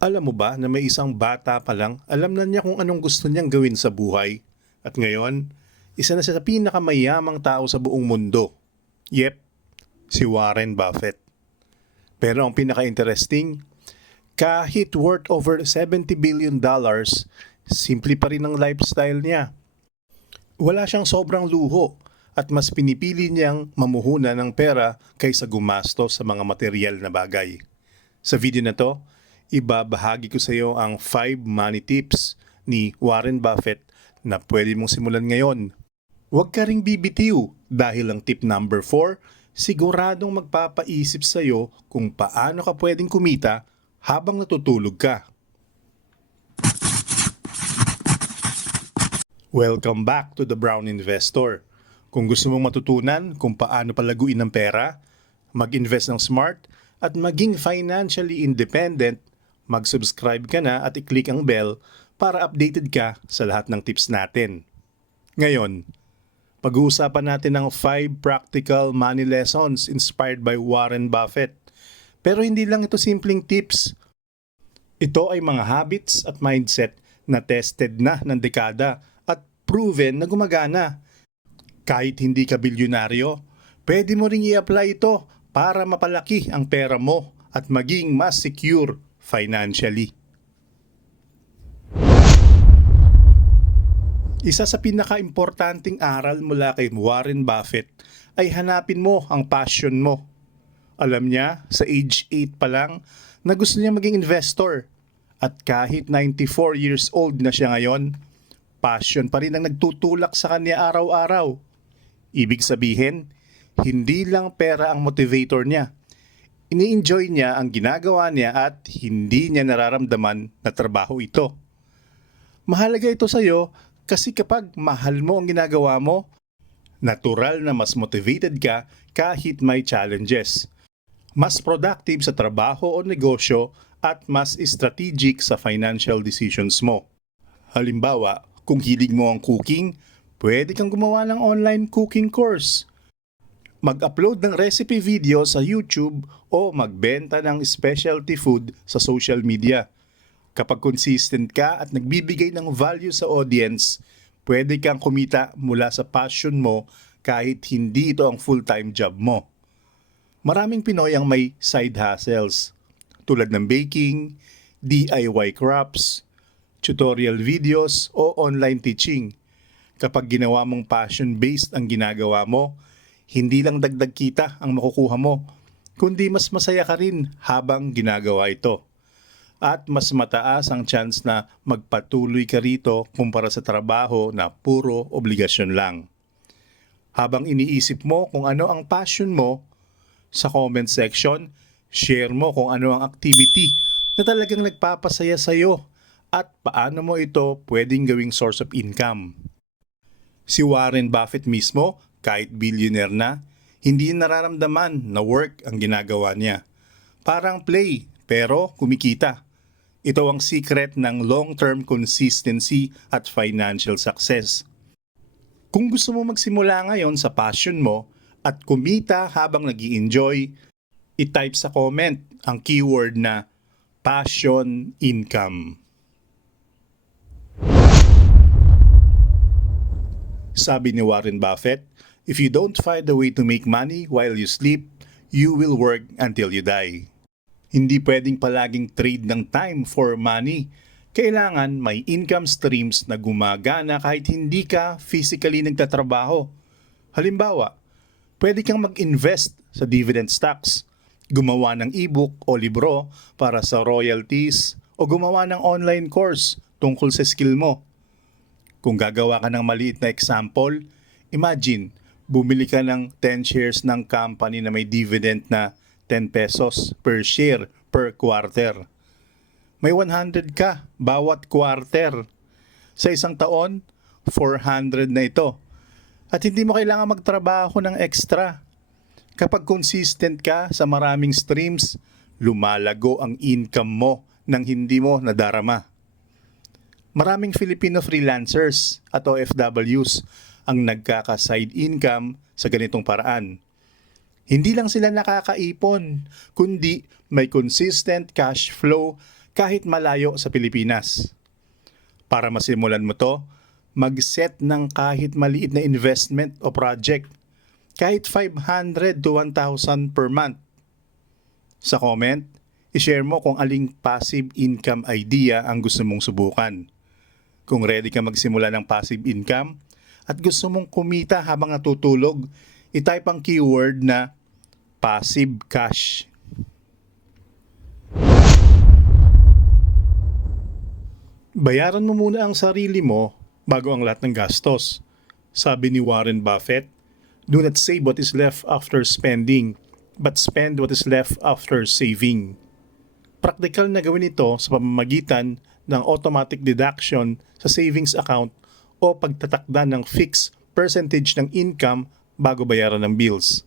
Alam mo ba na may isang bata pa lang, alam na niya kung anong gusto niyang gawin sa buhay? At ngayon, isa na siya sa pinakamayamang tao sa buong mundo. Yep, si Warren Buffett. Pero ang pinaka-interesting, kahit worth over 70 billion dollars, simple pa rin ang lifestyle niya. Wala siyang sobrang luho at mas pinipili niyang mamuhunan ng pera kaysa gumastos sa mga material na bagay. Sa video na to, ibabahagi ko sa iyo ang 5 money tips ni Warren Buffett na pwede mong simulan ngayon. Huwag ka ring bibitiw dahil ang tip number 4, siguradong magpapaisip sa iyo kung paano ka pwedeng kumita habang natutulog ka. Welcome back to the Brown Investor. Kung gusto mong matutunan kung paano palaguin ng pera, mag-invest ng smart, at maging financially independent, mag-subscribe ka na at i-click ang bell para updated ka sa lahat ng tips natin. Ngayon, pag-uusapan natin ang 5 practical money lessons inspired by Warren Buffett. Pero hindi lang ito simpleng tips. Ito ay mga habits at mindset na tested na ng dekada at proven na gumagana. Kahit hindi ka bilyonaryo, pwede mo ring i-apply ito para mapalaki ang pera mo at maging mas secure financially. Isa sa pinaka-importanting aral mula kay Warren Buffett ay hanapin mo ang passion mo. Alam niya, sa age 8 pa lang, na gusto niya maging investor. At kahit 94 years old na siya ngayon, passion pa rin ang nagtutulak sa kanya araw-araw. Ibig sabihin, hindi lang pera ang motivator niya. Ini-enjoy niya ang ginagawa niya at hindi niya nararamdaman na trabaho ito. Mahalaga ito sa iyo kasi kapag mahal mo ang ginagawa mo, natural na mas motivated ka kahit may challenges. Mas productive sa trabaho o negosyo at mas strategic sa financial decisions mo. Halimbawa, kung hilig mo ang cooking, pwede kang gumawa ng online cooking course. Mag-upload ng recipe video sa YouTube o magbenta ng specialty food sa social media. Kapag consistent ka at nagbibigay ng value sa audience, pwede kang kumita mula sa passion mo kahit hindi ito ang full-time job mo. Maraming Pinoy ang may side hustles tulad ng baking, DIY crops, tutorial videos o online teaching. Kapag ginawa mong passion-based ang ginagawa mo, hindi lang dagdag kita ang makukuha mo, kundi mas masaya ka rin habang ginagawa ito at mas mataas ang chance na magpatuloy ka rito kumpara sa trabaho na puro obligasyon lang. Habang iniisip mo kung ano ang passion mo, sa comment section, share mo kung ano ang activity na talagang nagpapasaya sa iyo at paano mo ito pwedeng gawing source of income. Si Warren Buffett mismo, kahit billionaire na, hindi nararamdaman na work ang ginagawa niya. Parang play, pero kumikita. Ito ang secret ng long-term consistency at financial success. Kung gusto mo magsimula ngayon sa passion mo at kumita habang nag enjoy i-type sa comment ang keyword na passion income. Sabi ni Warren Buffett, if you don't find a way to make money while you sleep, you will work until you die. Hindi pwedeng palaging trade ng time for money. Kailangan may income streams na gumagana kahit hindi ka physically nagtatrabaho. Halimbawa, pwede kang mag-invest sa dividend stocks, gumawa ng ebook o libro para sa royalties, o gumawa ng online course tungkol sa skill mo. Kung gagawa ka ng maliit na example, imagine, bumili ka ng 10 shares ng company na may dividend na 10 pesos per share per quarter. May 100 ka bawat quarter. Sa isang taon, 400 na ito. At hindi mo kailangan magtrabaho ng extra. Kapag consistent ka sa maraming streams, lumalago ang income mo nang hindi mo nadarama. Maraming Filipino freelancers at OFWs ang nagkaka-side income sa ganitong paraan. Hindi lang sila nakakaipon, kundi may consistent cash flow kahit malayo sa Pilipinas. Para masimulan mo to, mag-set ng kahit maliit na investment o project, kahit 500 to 1,000 per month. Sa comment, i-share mo kung aling passive income idea ang gusto mong subukan. Kung ready ka magsimula ng passive income at gusto mong kumita habang natutulog, itype ang keyword na passive cash. Bayaran mo muna ang sarili mo bago ang lahat ng gastos. Sabi ni Warren Buffett, Do not save what is left after spending, but spend what is left after saving. Praktikal na gawin ito sa pamamagitan ng automatic deduction sa savings account o pagtatakda ng fixed percentage ng income bago bayaran ng bills.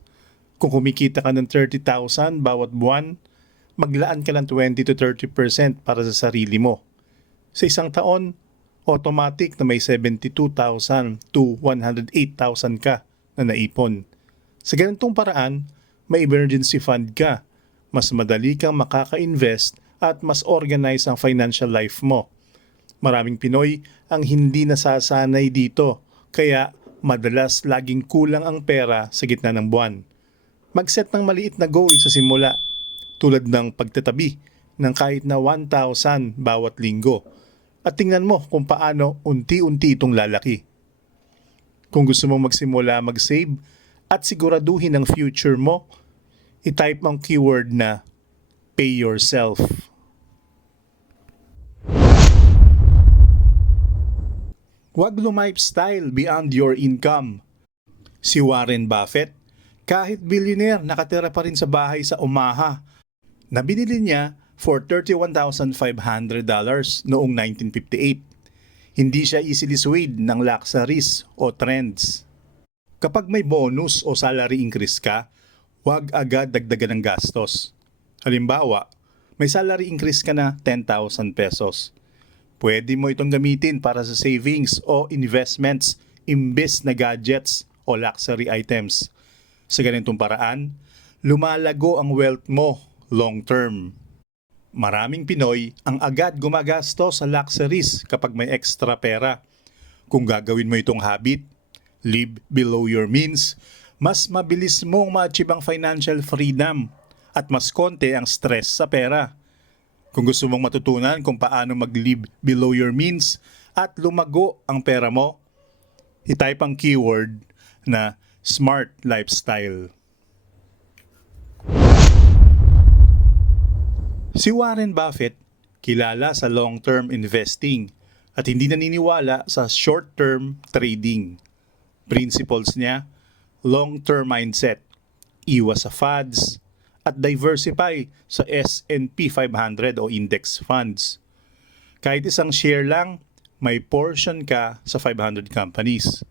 Kung kumikita ka ng 30,000 bawat buwan, maglaan ka ng 20 to 30% para sa sarili mo. Sa isang taon, automatic na may 72,000 to 108,000 ka na naipon. Sa ganitong paraan, may emergency fund ka. Mas madali kang makaka-invest at mas organize ang financial life mo. Maraming Pinoy ang hindi nasasanay dito, kaya madalas laging kulang ang pera sa gitna ng buwan. Mag-set ng maliit na goal sa simula, tulad ng pagtatabi ng kahit na 1,000 bawat linggo at tingnan mo kung paano unti-unti itong lalaki. Kung gusto mong magsimula mag-save at siguraduhin ang future mo, itype ang keyword na pay yourself. Huwag lifestyle beyond your income. Si Warren Buffett, kahit billionaire nakatira pa rin sa bahay sa Omaha, na binili niya for $31,500 noong 1958. Hindi siya easily swayed ng luxuries o trends. Kapag may bonus o salary increase ka, huwag agad dagdagan ng gastos. Halimbawa, may salary increase ka na 10,000 pesos. Pwede mo itong gamitin para sa savings o investments imbes na gadgets o luxury items. Sa ganitong paraan, lumalago ang wealth mo long term. Maraming Pinoy ang agad gumagastos sa luxuries kapag may extra pera. Kung gagawin mo itong habit, live below your means, mas mabilis mong ma-achieve ang financial freedom at mas konti ang stress sa pera. Kung gusto mong matutunan kung paano mag-live below your means at lumago ang pera mo, itype ang keyword na smart lifestyle. Si Warren Buffett, kilala sa long-term investing at hindi naniniwala sa short-term trading. Principles niya, long-term mindset, iwas sa fads, at diversify sa S&P 500 o index funds. Kahit isang share lang, may portion ka sa 500 companies.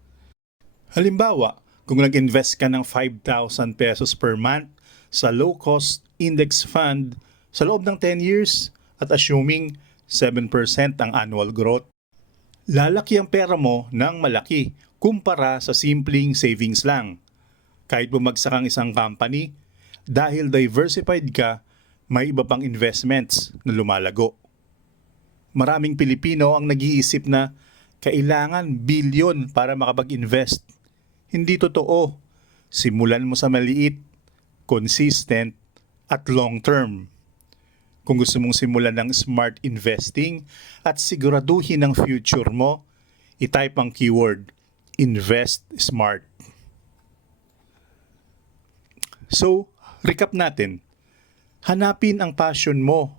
Halimbawa, kung nag-invest ka ng 5,000 pesos per month sa low-cost index fund sa loob ng 10 years at assuming 7% ang annual growth, lalaki ang pera mo ng malaki kumpara sa simpleng savings lang. Kahit bumagsak ang isang company, dahil diversified ka, may iba pang investments na lumalago. Maraming Pilipino ang nag-iisip na kailangan bilyon para makapag-invest. Hindi totoo. Simulan mo sa maliit, consistent, at long term. Kung gusto mong simulan ng smart investing at siguraduhin ang future mo, itype ang keyword, invest smart. So, recap natin. Hanapin ang passion mo.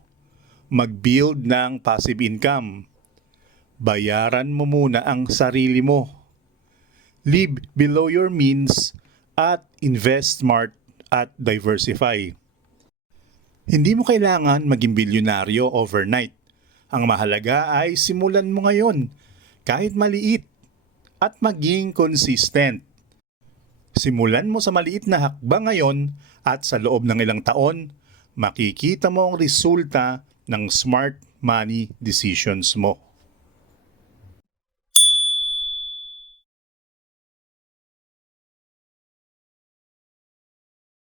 Mag-build ng passive income. Bayaran mo muna ang sarili mo. Live below your means at invest smart at diversify. Hindi mo kailangan maging bilyonaryo overnight. Ang mahalaga ay simulan mo ngayon, kahit maliit, at maging consistent. Simulan mo sa maliit na hakbang ngayon at sa loob ng ilang taon, makikita mo ang resulta ng smart money decisions mo.